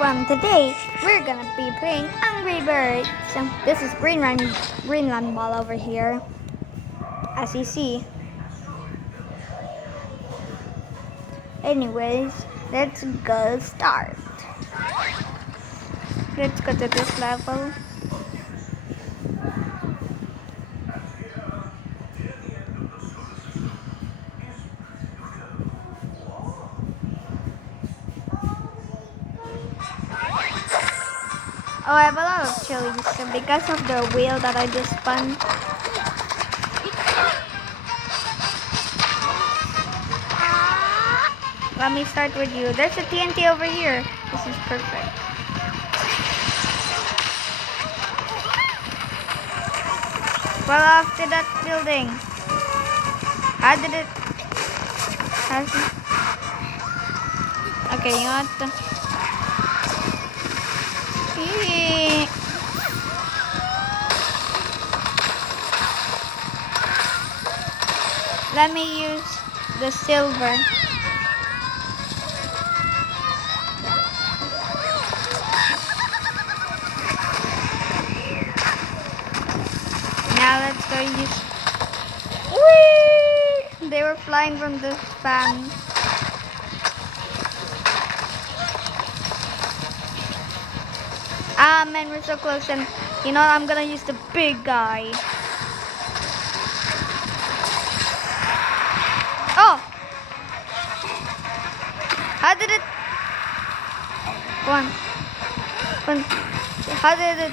everyone, today we're gonna be playing Angry Birds. So this is Greenland Ball over here, as you see. Anyways, let's go start. Let's go to this level. Oh, I have a lot of chilies because of the wheel that I just spun. Let me start with you. There's a TNT over here. This is perfect. Well, after that building. How did it... Okay, you know what? Let me use the silver. Now let's go use... Whee! They were flying from the fan. Ah man, we're so close, and you know I'm gonna use the big guy. Oh! How did it... Go on. Go on. How did it...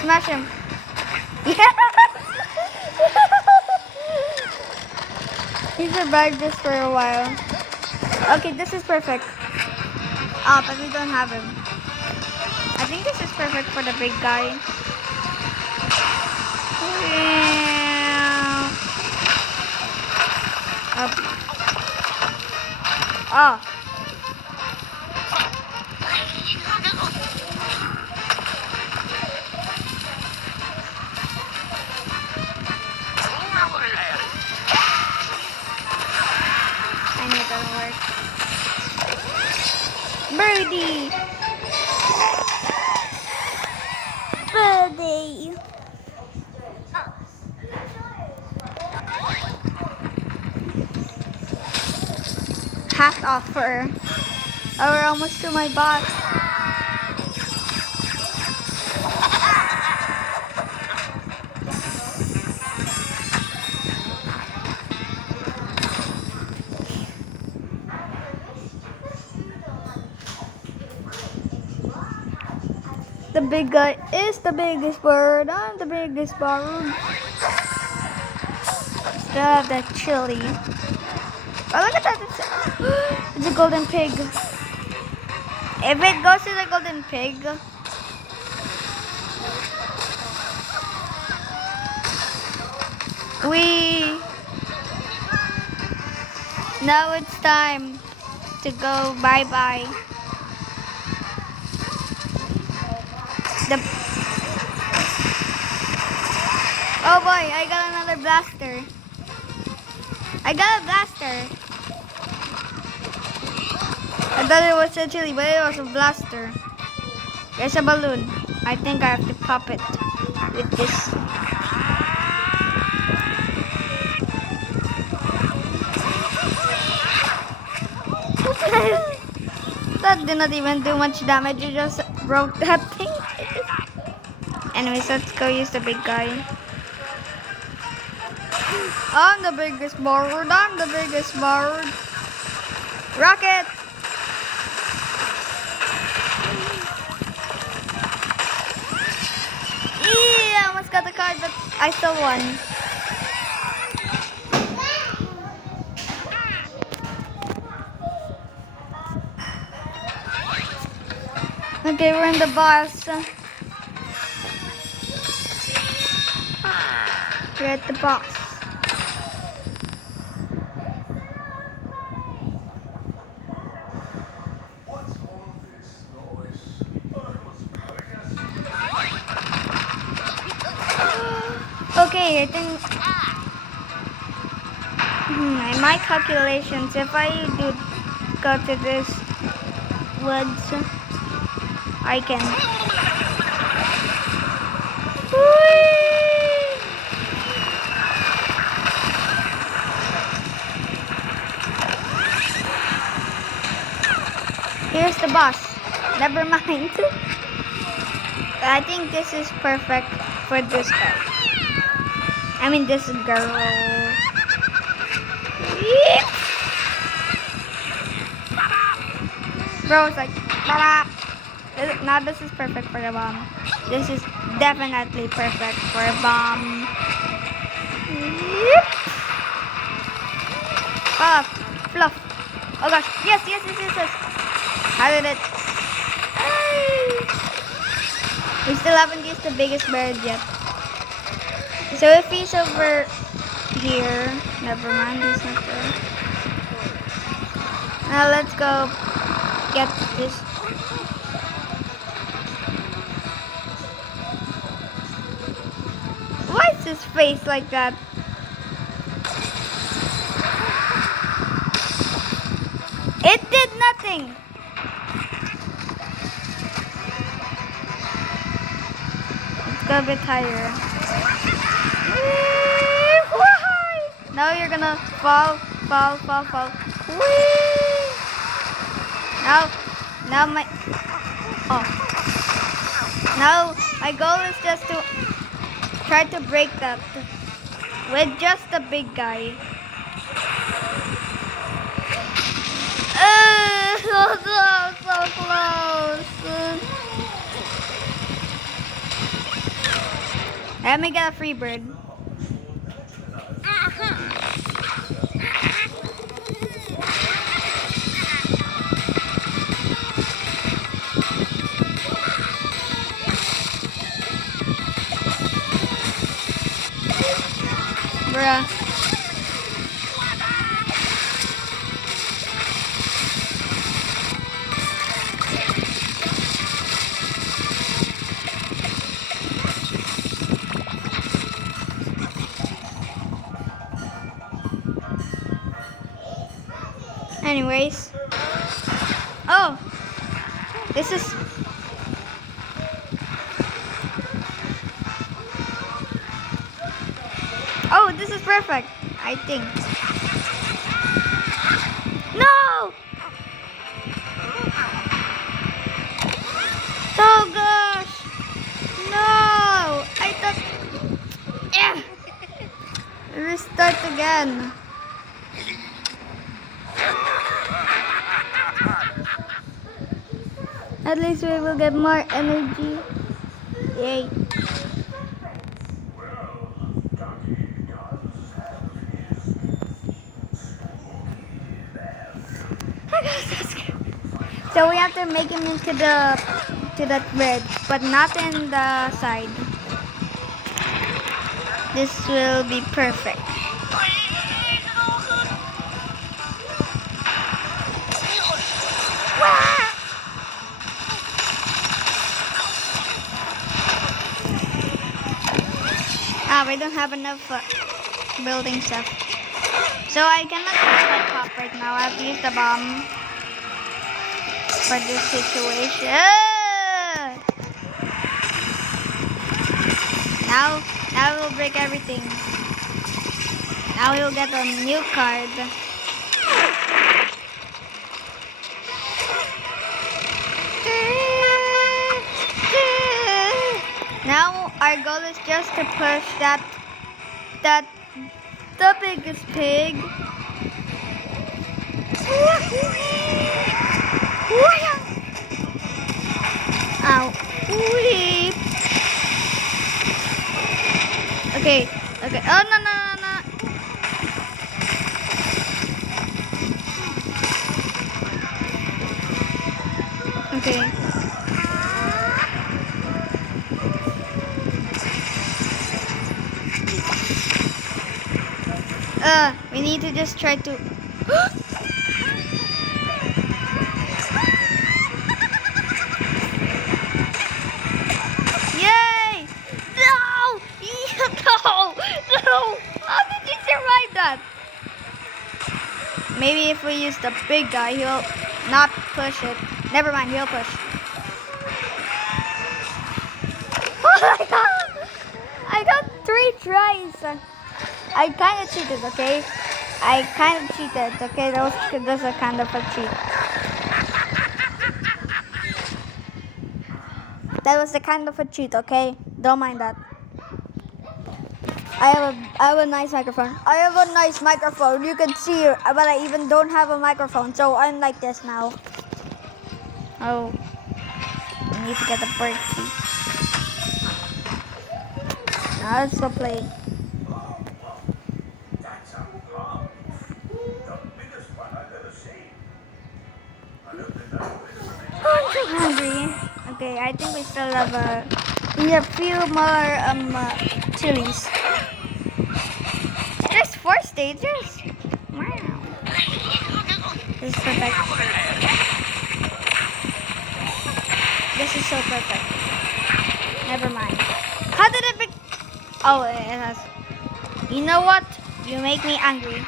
Smash him. Yeah! He survived just for a while. Okay, this is perfect. Oh, but we don't have him. I think this is perfect for the big guy. Yeah. Up. Oh. I knew it doesn't work. Birdie! Birdie! Hat offer. Oh, we're almost to my boss. The big guy is the biggest bird. I'm the biggest bird. Still have that chili. Oh, look at that. It's a golden pig. If it goes to the golden pig, now it's time to go bye-bye. Oh boy, I got another blaster. I got a blaster. I thought it was a chili, but it was a blaster. There's a balloon. I think I have to pop it with this. That did not even do much damage. You just broke that thing. Anyways, let's go use the big guy. I'm the biggest bird. I'm the biggest bird. Rocket! Yeah, I almost got the card, but I still won. Okay, we're in the boss. We're at the boss. Okay, I think in my calculations, if I do go to this woods, I can. Whee! Here's the boss. Never mind. I think this is perfect for this guy. I mean this girl. Yeep. Bro, it's like, blah, blah. Now this is perfect for the bomb. This is definitely perfect for a bomb. Yep. Ah, fluff. Oh gosh, yes. How did it? Ay. We still haven't used the biggest bird yet. So if he's over here, never mind, he's not there. Now let's go get this. Why is his face like that? It did nothing. Let's go a bit higher. Now you're gonna fall. Whee! Now my Now my goal is just to try to break that with just the big guy. So close. Let me get a free bird. Bruh. Anyways. Oh. This is... Oh, this is perfect, I think. No! Oh gosh! No! I thought... Restart again. At least we will get more energy. Yay. So we have to make him into that bridge, but not in the side. This will be perfect. We don't have enough building stuff. So I cannot use that pop right now. I have to use the bomb for this situation. Now we'll break everything. Now we'll get a new card. Now our goal is just to push the biggest pig. Ow. Weep. Okay. Oh no. Okay. We need to just try to... Yay! No! No! How did you survive that? Maybe if we use the big guy, he'll not push it. Never mind, he'll push. tries. I kind of cheated, okay? I kind of cheated, okay? That was a kind of a cheat. That was a kind of a cheat, okay? Don't mind that. I have a nice microphone. I have a nice microphone. You can see it, but I even don't have a microphone, so I'm like this now. Oh, I need to get the bird key. Now let's go play. Oh, I'm so hungry. Okay, I think we still have we have few more chilies. There's 4 stages. Wow, this is perfect. This is so perfect. Never mind. How did it be? Oh, it has. You know what? You make me angry.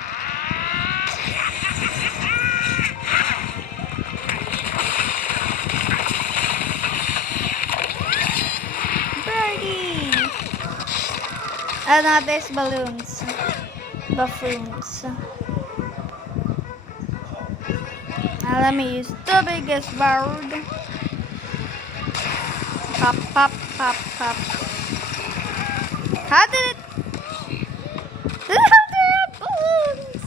Birdie! Oh no, there's balloons. Buffoons. Now let me use the biggest bird. Pop, pop, pop, pop. How did it? There are balloons!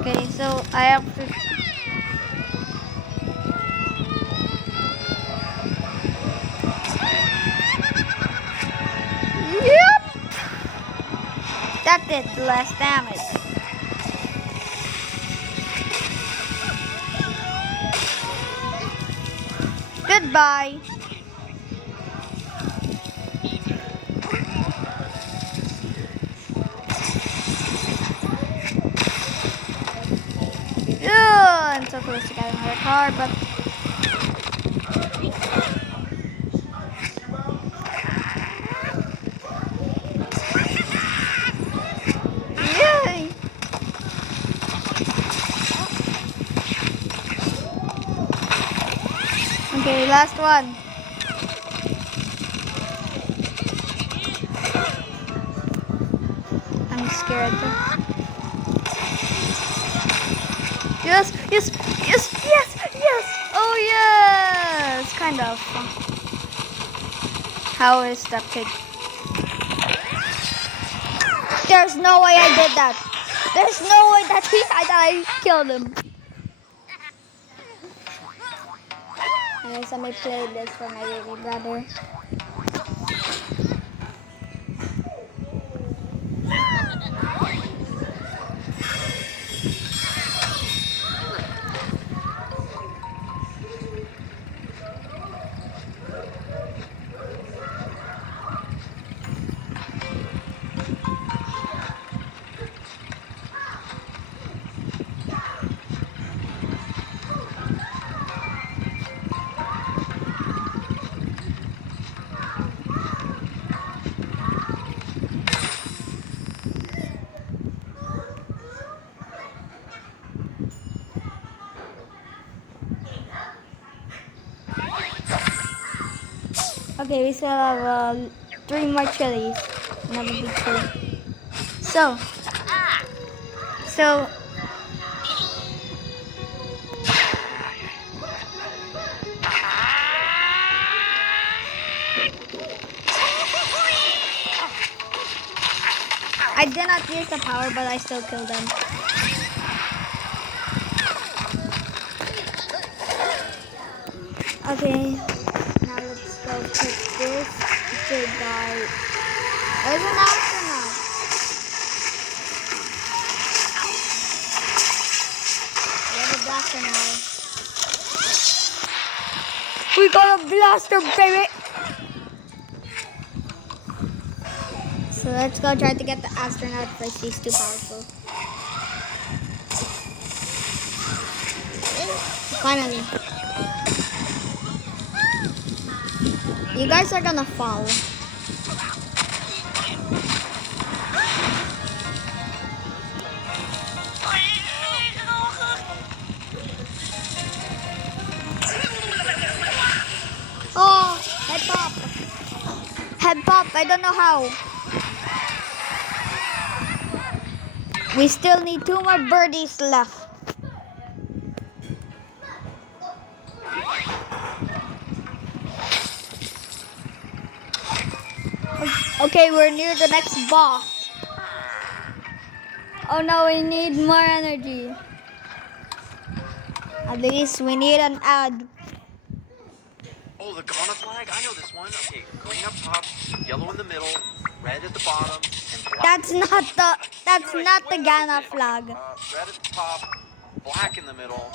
Okay, so I have to... Yep! That did less damage. Goodbye. Ugh, I'm so close to getting another car, but... Yay! Okay, last one. I'm scared. Yes, yes, yes, yes, yes! Oh yes! Kind of. How is that pig? There's no way I did that. There's no way that I killed him. Anyways, let me play this for my baby brother. Okay, we still have 3 more chilies. And that would be 2. So, I did not use the power, but I still killed them. Okay, now let's go pick this big guy. There's an astronaut. We have a blaster now. We got a blaster, baby! So let's go try to get the astronaut first. He's too powerful. Finally. You guys are gonna fall. Oh, head pop. can pop. I don't know how. We still need 2 more birdies left. Okay, we're near the next boss. Oh no, we need more energy. At least we need an ad. Oh, the Ghana flag? I know this one. Okay, green up top, yellow in the middle, red at the bottom, and black. That's not the Ghana flag. Red at the top, black in the middle,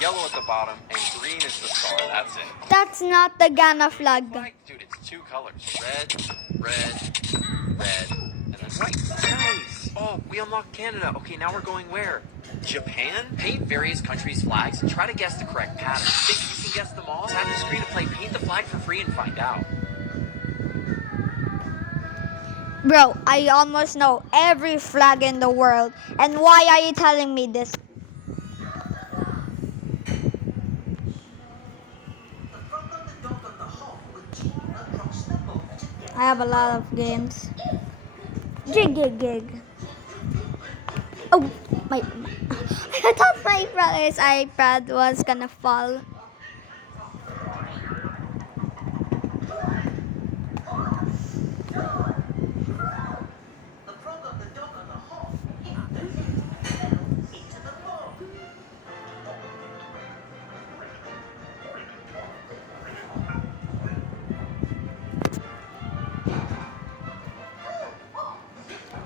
yellow at the bottom, and green is the star. That's it. That's not the Ghana flag. Dude, it's 2 colors. Red, and then white. Nice. Oh, we unlocked Canada. Okay, now we're going where? Japan? Paint various countries' flags and try to guess the correct pattern. Think you can guess them all? Tap the screen to play Paint the Flag for free and find out. Bro, I almost know every flag in the world. And why are you telling me this? I have a lot of games. Gig. Oh, my. I thought my brother's iPad was gonna fall.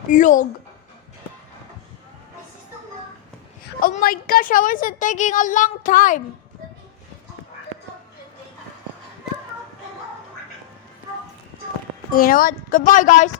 Log. Oh my gosh, how is it taking a long time? You know what? Goodbye, guys.